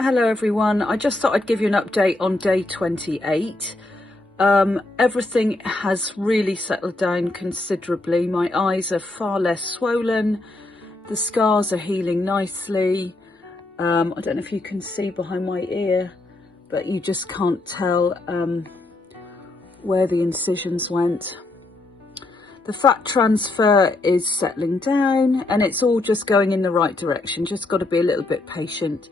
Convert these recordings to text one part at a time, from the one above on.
Hello everyone, I just thought I'd give you an update on day 28. Everything has really settled down considerably. My eyes are far less swollen, the scars are healing nicely. I don't know if you can see behind my ear, but you just can't tell where the incisions went. The fat transfer is settling down and it's all just going in the right direction. Just got to be a little bit patient.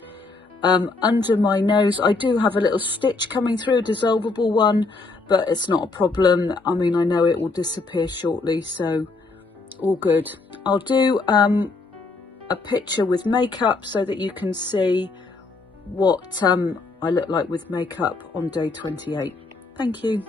Under my nose, I do have a little stitch coming through, a dissolvable one, but it's not a problem. I mean, I know it will disappear shortly, so all good. I'll do a picture with makeup so that you can see what I look like with makeup on day 28. Thank you.